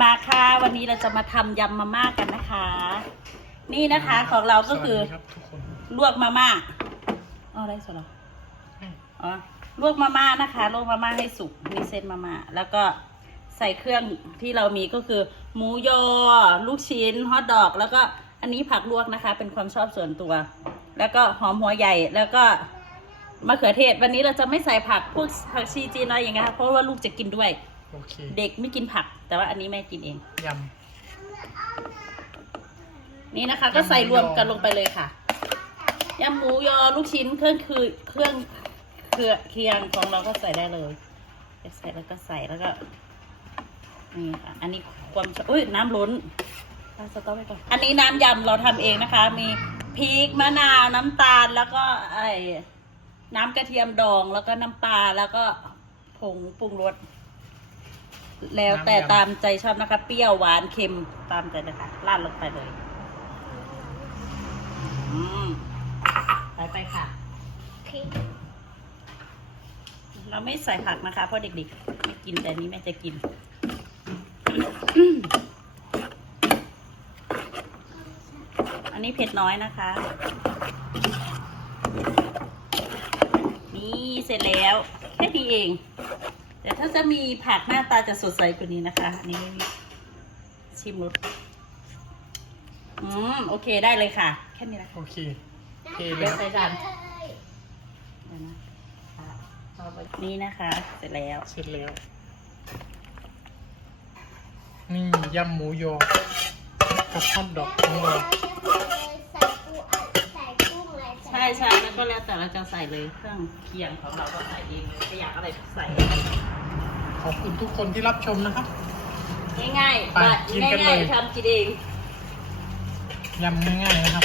มาค่ะวันนี้เราจะมาทำยำมาม่ากันนะคะ นี่นะคะของเราก็คือ สวัสดีครับทุกคนลวกมาม่าเอาอะไรสุดหรออ๋อลวกมาม่านะคะลวกมาม่าให้สุกมีเส้นมาม่าแล้วก็ใส่เครื่องที่เรามีก็คือ หมูยอ ลูกชิ้นฮอทดอก แล้วก็อันนี้ผักลวกนะคะ เป็นความชอบส่วนตัว แล้วก็หอมหัวใหญ่แล้วก็มะเขือเทศ วันนี้เราจะไม่ใส่ผักพวกผักชีจีนอะไรอย่างเงี้ยค่ะเพราะว่าลูกจะกินด้วย โอเคเด็กไม่กินผัก แต่ว่าอันนี้แม่กินเอง ยนี่นะคะ ก็ใส่รวมกันลงไปเลยค่ะยำหมูยอลูกชิ้นเครื่องคือเครื่องเครือเคียงของเราก็ใส่ได้เลยใส่แล้วก็ใส่แล้วก็นี่ค่ะ อันนี้ความชอบอุ้ยน้ำล้นเอาสต๊อปไปก่อนอันนี้น้ำยำเราทำเองนะคะ มีพริกมะนาวน้ำตาลแล้วก็ไอ้น้ำกระเทียมดองแล้วก็น้ำปลาแล้วก็ผงปรุงรส แล้วแต่ตามใจชอบนะคะ เปรี้ยวหวานเค็มตามใจเลยค่ะราดลงไปเลยอืมไปไปค่ะ เราไม่ใส่ผักนะคะ เพราะเด็กๆไม่กินแต่อันนี้แม่จะกิน อันนี้เผ็ดน้อยนะคะ นี่เสร็จแล้ว แค่นี้เอง แต่ถ้าจะมีผักหน้าตาจะสดใสกว่านี้นะคะ อันนี้ไม่มีชิมรสอืมโอเคได้เลยค่ะ แค่นี้นะำโอเคโอเคเลเดี๋ยยวครับใส่จานเดี๋ยวนะค่ะเอาไปนี่นะคะ เสร็จแล้ว เสร็จแล้ว นี่ยำหมูยอกับฮอทดอกของเรา ใช่ใช่แล้วก็แล้วแต่เราจะใส่เลยเครื่องเคียงของเราก็ใส่เองเลยถ้าอยากอะไรใส่ขอบคุณทุกคนที่รับชมนะครับ ง่ายๆไปกินกันเลย ง่ายๆทำกินเอง ยำง่ายๆนะครับ